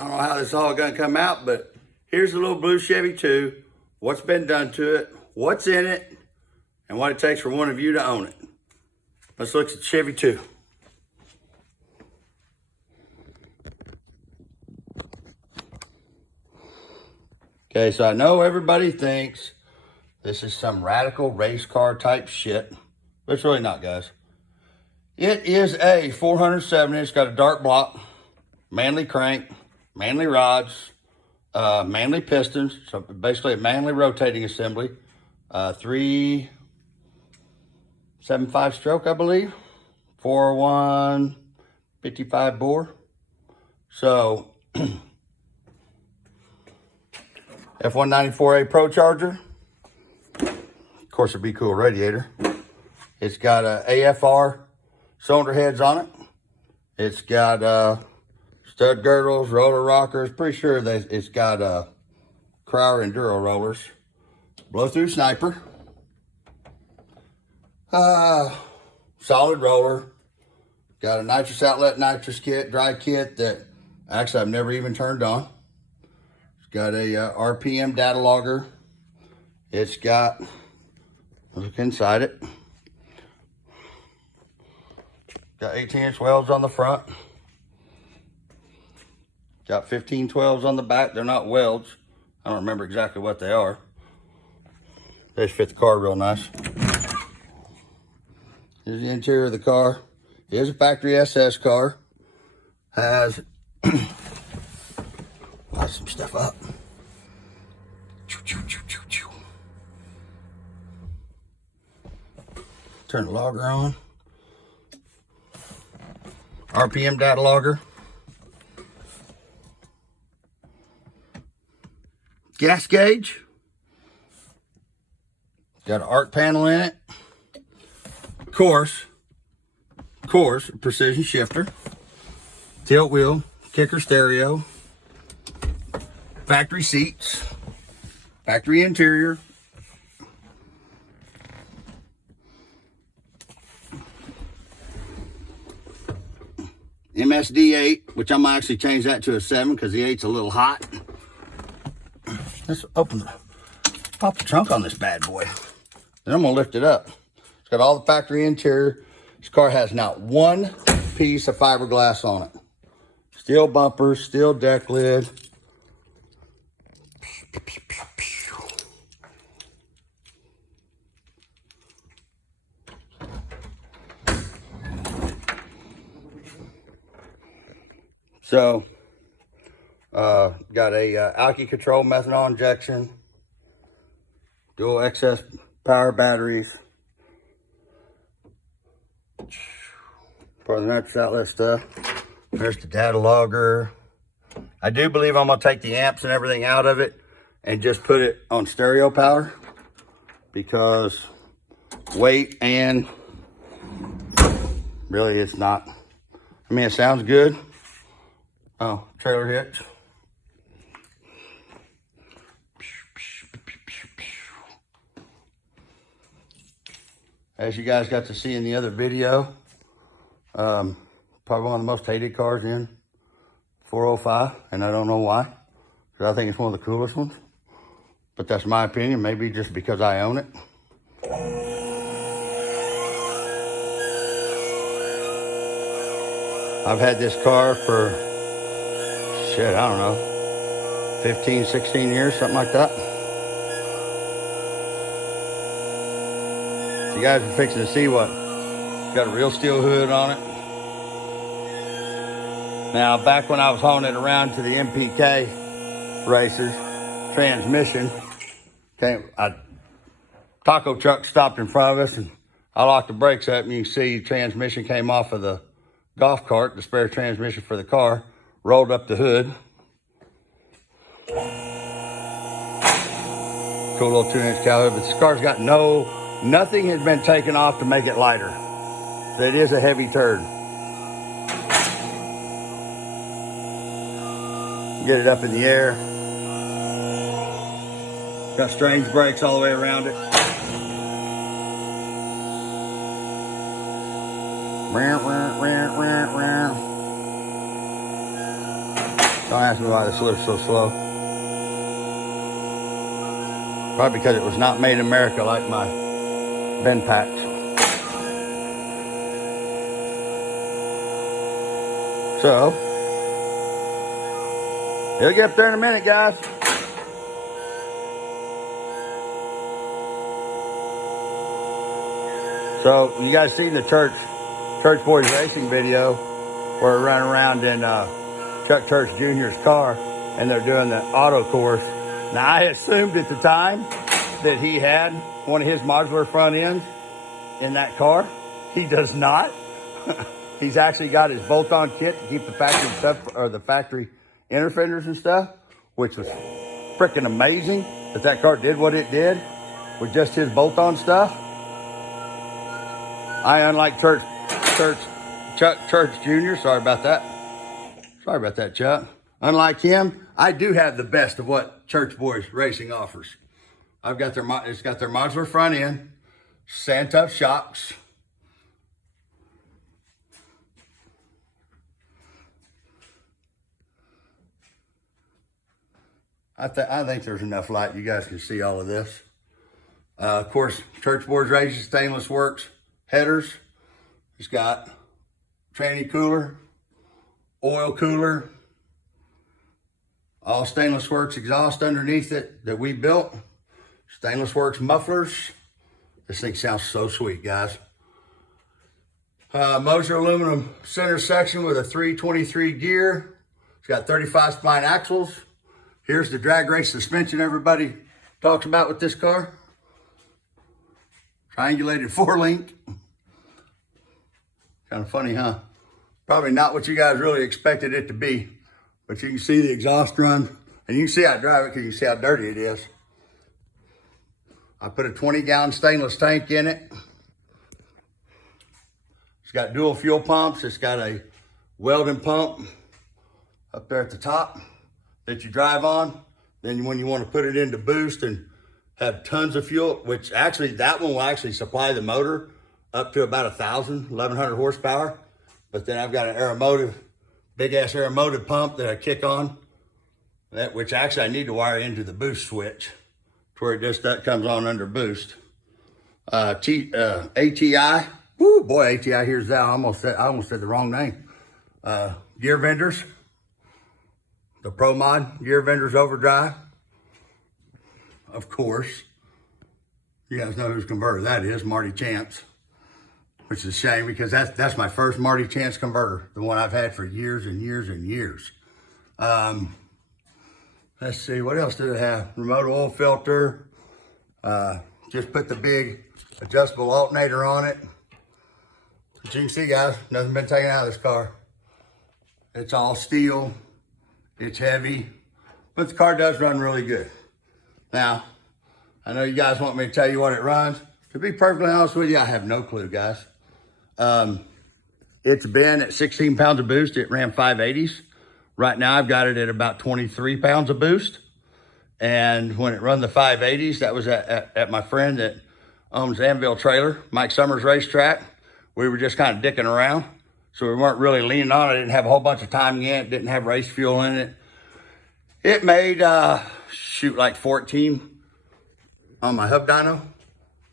don't know how this is all gonna come out, but here's a little blue Chevy II, what's been done to it, what's in it, and what it takes for one of you to own it. Let's look at Chevy II. Okay, so I know everybody thinks this is some radical race car type shit, but it's really not, guys. It is a 470. It's got a dark block, manly crank, manly rods, manly pistons, so basically a manly rotating assembly, 375 stroke, I believe, 40155 bore. So F194A Pro Charger. Of course, a Be Cool radiator. It's got AFR cylinder heads on it. It's got stud girdles, roller rockers. Pretty sure that it's got Crowder Enduro rollers. Blow-through sniper. Solid roller. Got a nitrous outlet, nitrous kit, dry kit that actually I've never even turned on. It's got a RPM data logger. It's got, look inside it. Got 18-inch welds on the front. Got 1512s on the back. They're not welds. I don't remember exactly what they are. They just fit the car real nice. Here's the interior of the car. It is a factory SS car. Has light some stuff up. Turn the logger on. RPM data logger. Gas gauge. Got an arc panel in it. Course, precision shifter. Tilt wheel, kicker stereo. Factory seats. Factory interior. MSD 8, which I'm gonna actually change that to a 7 because the 8's a little hot. Let's pop the trunk on this bad boy. Then I'm gonna lift it up. It's got all the factory interior. This car has not one piece of fiberglass on it. Steel bumpers, steel deck lid. So, got a alky control methanol injection, dual excess power batteries, for the nitrous outlet stuff. There's the data logger. I do believe I'm gonna take the amps and everything out of it and just put it on stereo power because weight and really it's not. I mean, it sounds good. Oh, trailer hitch. As you guys got to see in the other video, probably one of the most hated cars in 405, and I don't know why, because I think it's one of the coolest ones. But that's my opinion, maybe just because I own it. I've had this car for, shit, I don't know, 15, 16 years, something like that. You guys are fixing to see what, got a real steel hood on it. Now, back when I was hauling it around to the MPK racers, transmission came, a taco truck stopped in front of us and I locked the brakes up and you can see transmission came off of the golf cart, the spare transmission for the car, rolled up the hood. Cool little 2-inch cow hood, but this car's got nothing has been taken off to make it lighter. So it is a heavy turd. Get it up in the air. Got strange brakes all the way around it. Don't ask me why this lifts so slow. Probably because it was not made in America like my bend packs. So, he'll get up there in a minute, guys. So, you guys seen the Church Boys racing video where we're running around in Chuck Church Jr.'s car and they're doing the auto course. Now, I assumed at the time that he had one of his modular front ends in that car. He does not. He's actually got his bolt-on kit to keep the factory stuff, or the factory inner fenders and stuff, which was freaking amazing that car did what it did with just his bolt-on stuff. I, unlike Chuck Church Jr., sorry about that, Chuck. Unlike him, I do have the best of what Church Boys Racing offers. It's got their modular front end, sand tough shocks. I think there's enough light you guys can see all of this. Of course, Church Boys Racing Stainless Works headers. It's got tranny cooler, oil cooler, all Stainless Works exhaust underneath it that we built. Stainless Works mufflers. This thing sounds so sweet, guys. Moser aluminum center section with a 323 gear. It's got 35 spline axles. Here's the drag race suspension everybody talks about with this car. Triangulated 4-link. Kind of funny, huh? Probably not what you guys really expected it to be. But you can see the exhaust run. And you can see how I drive it because you can see how dirty it is. I put a 20-gallon stainless tank in it. It's got dual fuel pumps. It's got a welding pump up there at the top that you drive on. Then when you want to put it into boost and have tons of fuel, which actually that one will actually supply the motor up to about 1,100 horsepower. But then I've got an Aeromotive, big ass Aeromotive pump that I kick on, which actually I need to wire into the boost switch to where it just that comes on under boost. ATI, woo boy, ATI, here's that. I almost said the wrong name. Gear vendors. The Pro Mod Gear Vendors Overdrive. Of course. You guys know whose converter that is, Marty Chance. Which is a shame because that's my first Marty Chance converter. The one I've had for years and years and years. Let's see, what else did it have? Remote oil filter. Just put the big adjustable alternator on it. But you can see, guys, nothing been taken out of this car. It's all steel. It's heavy, but the car does run really good. Now, I know you guys want me to tell you what it runs. To be perfectly honest with you, I have no clue, guys. It's been at 16 pounds of boost. It ran 580s. Right now, I've got it at about 23 pounds of boost. And when it run the 580s, that was at my friend that owns Anvil Trailer, Mike Summers Racetrack. We were just kind of dicking around. So we weren't really leaning on it. It didn't have a whole bunch of timing in it. Didn't have race fuel in it. It made, like 14 on my hub dyno.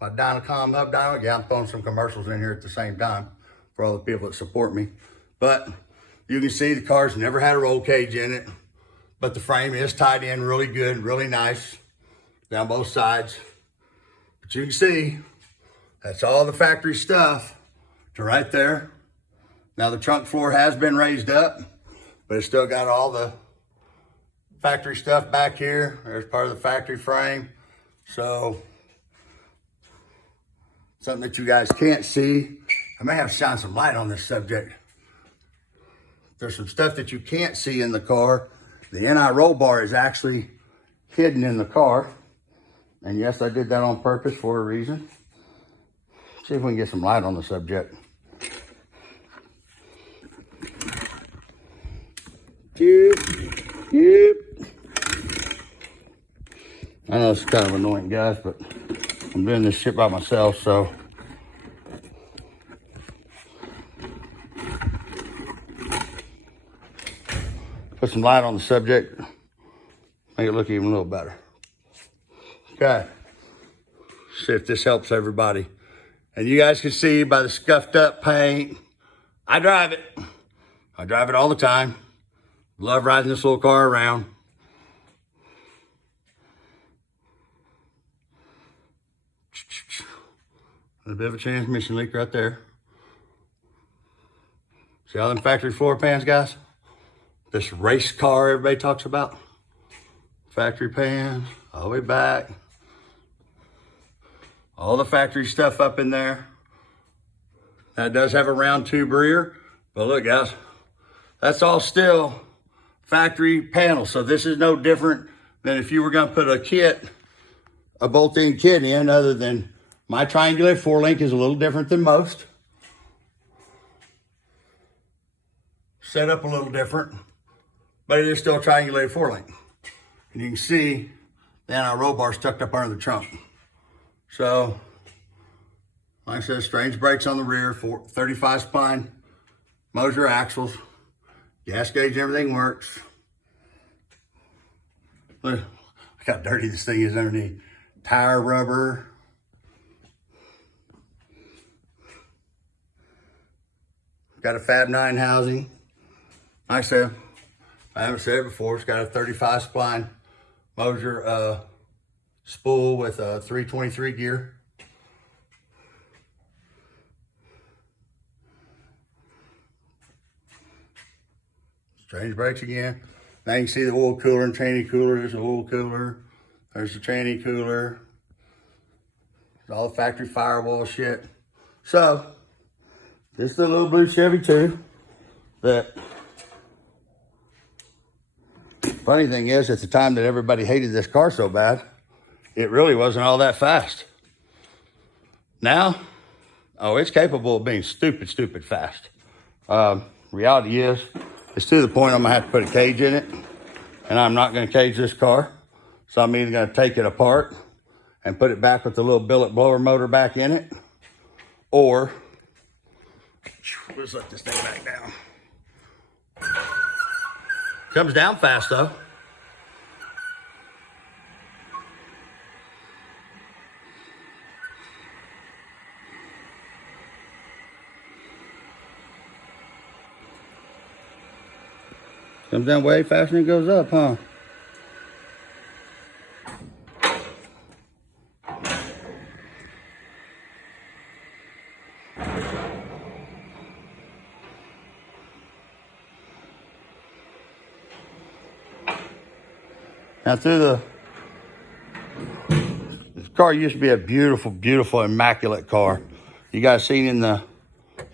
My Dynacom hub dyno. Yeah, I'm throwing some commercials in here at the same time for all the people that support me. But you can see the car's never had a roll cage in it. But the frame is tied in really good, really nice down both sides. But you can see that's all the factory stuff to right there. Now the trunk floor has been raised up, but it's still got all the factory stuff back here. There's part of the factory frame. So, something that you guys can't see. I may have to shine some light on this subject. There's some stuff that you can't see in the car. The NI roll bar is actually hidden in the car. And yes, I did that on purpose for a reason. See if we can get some light on the subject. Yep. I know it's kind of annoying, guys, but I'm doing this shit by myself, so. put some light on the subject, make it look even a little better. Okay, see if this helps everybody. And you guys can see by the scuffed up paint, I drive it. I drive it all the time. Love riding this little car around. A bit of a transmission leak right there. See all them factory floor pans, guys? This race car everybody talks about. Factory pans, all the way back. All the factory stuff up in there. That does have a round tube rear. But look, guys, that's all still factory panels. So this is no different than if you were gonna put a bolt-in kit in, other than my triangulated 4-link is a little different than most. Set up a little different, but it is still a triangulated 4-link. And you can see the anti-roll bar tucked up under the trunk. So, like I said, strange brakes on the rear, 35 spline, Moser axles, gas gauge, everything works. Look how dirty this thing is underneath. Tire rubber. Got a Fab 9 housing. Like I said, I haven't said it before, it's got a 35 spline Moser spool with a 323 gear. Strange brakes again. Now you can see the oil cooler and tranny cooler. There's the oil cooler. There's the tranny cooler. There's all the factory firewall shit. So, this is the little blue Chevy II that, funny thing is, at the time that everybody hated this car so bad, it really wasn't all that fast. Now, oh, it's capable of being stupid, stupid fast. Reality is, it's to the point I'm gonna have to put a cage in it, and I'm not gonna cage this car. So I'm either gonna take it apart and put it back with the little billet blower motor back in it, or let's let this thing back down. Comes down fast though. Comes down way faster than it goes up, huh? Now this car used to be a beautiful, beautiful, immaculate car. You guys seen in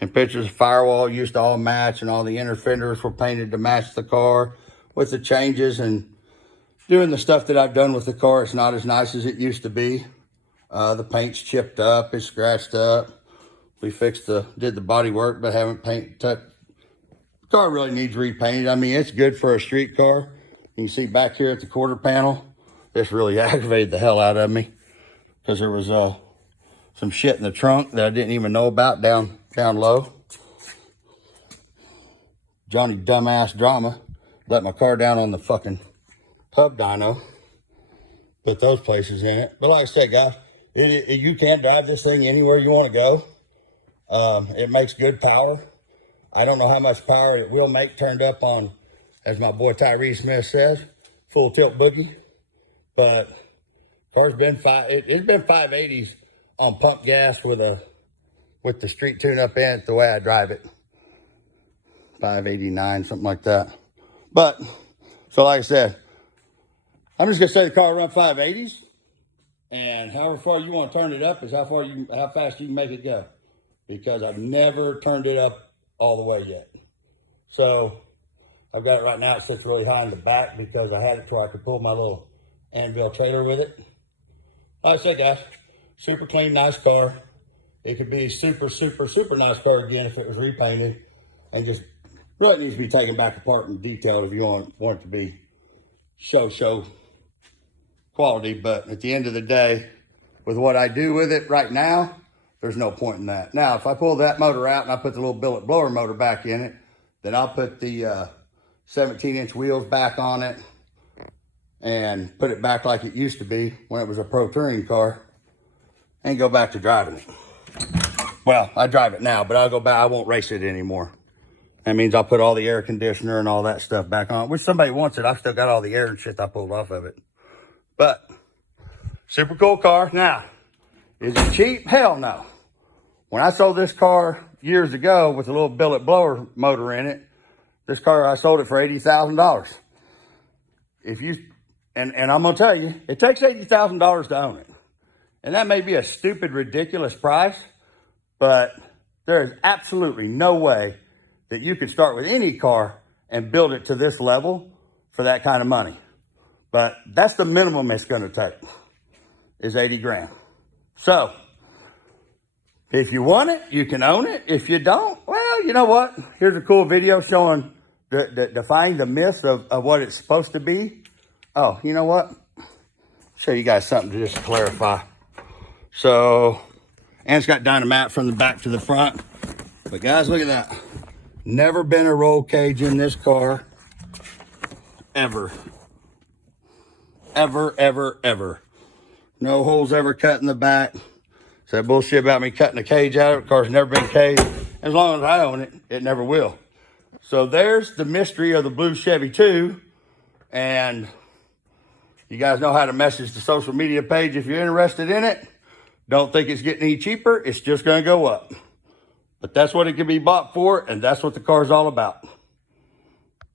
pictures, the firewall used to all match, and all the inner fenders were painted to match the car. With the changes and doing the stuff that I've done with the car, it's not as nice as it used to be. The paint's chipped up, it's scratched up. We did the body work, but haven't touched. The car really needs repainted. I mean, it's good for a street car. You can see back here at the quarter panel, this really aggravated the hell out of me because there was some shit in the trunk that I didn't even know about down low. Johnny dumbass drama let my car down on the fucking hub dyno. Put those places in it. But like I said, guys, you can drive this thing anywhere you want to go. It makes good power. I don't know how much power it will make turned up on, as my boy Tyree Smith says, full tilt boogie. But car's been it's been 580s on pump gas with the street tune up in it the way I drive it. 589, something like that. But so like I said, I'm just gonna say the car run 580s, and however far you want to turn it up is how fast you can make it go. Because I've never turned it up all the way yet. So I've got it right now, it sits really high in the back because I had it to where I could pull my little Anvil trailer with it. Like I said, guys, super clean, nice car. It could be super, super, super nice car again if it was repainted, and just really needs to be taken back apart and detailed if you want it to be show quality. But at the end of the day, with what I do with it right now, there's no point in that. Now, if I pull that motor out and I put the little billet blower motor back in it, then I'll put the 17-inch wheels back on it and put it back like it used to be when it was a pro touring car and go back to driving it. Well, I drive it now, but I'll go back. I won't race it anymore. That means I'll put all the air conditioner and all that stuff back on, which somebody wants it. I've still got all the air and shit I pulled off of it. But super cool car. Now, is it cheap? Hell no. When I sold this car years ago with a little billet blower motor in it, this car, I sold it for $80,000. If you, and I'm going to tell you, it takes $80,000 to own it. And that may be a stupid, ridiculous price, but there is absolutely no way that you could start with any car and build it to this level for that kind of money. But that's the minimum it's going to take, is 80 grand. So, if you want it, you can own it. If you don't, well, you know what? Here's a cool video showing, defying the myth of what it's supposed to be. Oh, you know what? Show you guys something to just clarify. So, and it's got dynamite from the back to the front. But guys, look at that. Never been a roll cage in this car. Ever. Ever, ever, ever. No holes ever cut in the back. So that bullshit about me cutting the cage out of it. The car's never been caged. As long as I own it, it never will. So there's the mystery of the blue Chevy II. And you guys know how to message the social media page if you're interested in it. Don't think it's getting any cheaper. It's just going to go up. But that's what it can be bought for, and that's what the car's all about.